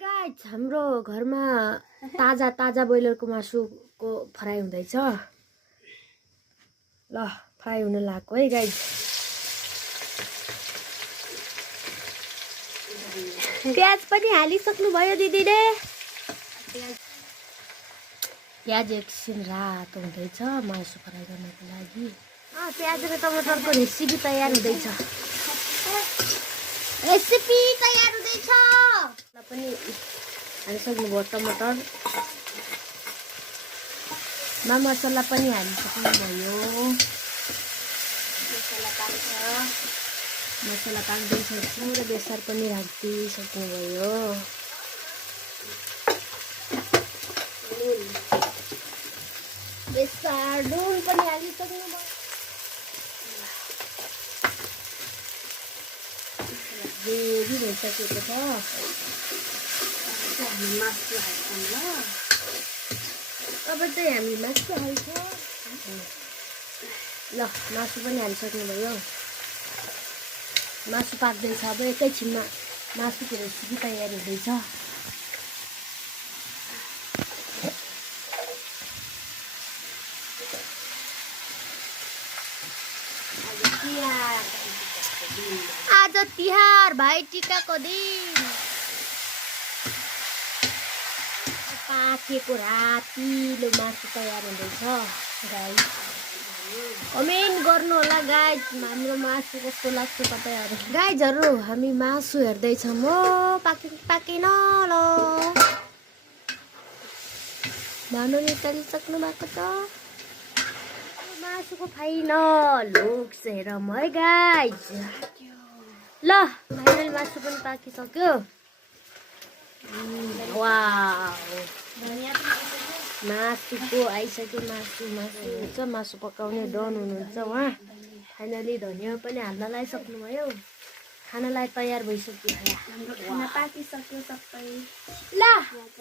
Guys हाम्रो घरमा ताजा ताजा ब्रोइलरको मासुको फ्राई हुँदैछ। ल फ्राई हुन लाग्यो है गाइस। प्याज पनि हालिसक्नु भयो दिदीले। प्याज एकछिन रातो हुँदैछ मासु फ्राई गर्नको लागि। प्याज र टमाटरको रेसिपी तयार हुँदैछ। ल पनि हालिसक्नुभयो टमाटर। मसला पनि हालिसक्नुभयो। मसला पाक्दैछ र बेसार पनि राखिदिइसक्नुभयो। बेसार नुन पनि हालिसक्नुभयो। रेडी भइसकेको छ। मासु हाल्छौँ ल। अब चाहिँ हामी मासु हाल्छौँ। ल मासु पनि हालिसक्नुभयो। मासु पाक्दैछ। अब एकैछिनमा मासुको रेसिपी तयार हुँदैछ। आज तिहार भाइ टिकाको दिन। पाकेको रातिलो मासु तयार हुँदैछ। गाइस कमेन्ट गर्नु होला गाइस, हाम्रो मासु कस्तो लाग्छ तपाईहरु। गाइजहरु हामी मासु हेर्दैछौँ। म पाकेन ल भन्न निकालिसक्नु भएको छ। मासुको फाइनल लुक्स हेरौँ है गाइस। ल फाइनल मासु पनि पाकिसक्यो। वाउ मासुको आइसक्यो। मासु मासु पकाउने डन हुनुहुन्छ उहाँ। फाइनली धनिया पनि हाल्न लगाइसक्नुभयो। खानालाई तयार भइसक्यो। हाम्रो खाना पाकिसक्यो सबै। ल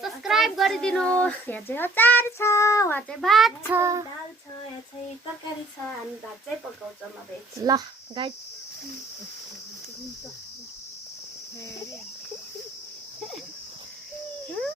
सब्स्क्राइब गरिदिनुहोस्। यहाँ चाहिँ अचार छ, वहाँ चाहिँ भात छ, दाल छ, यहाँ चाहिँ तरकारी छ। हामी भात चाहिँ पकाउँछौँ अब। ल गाइस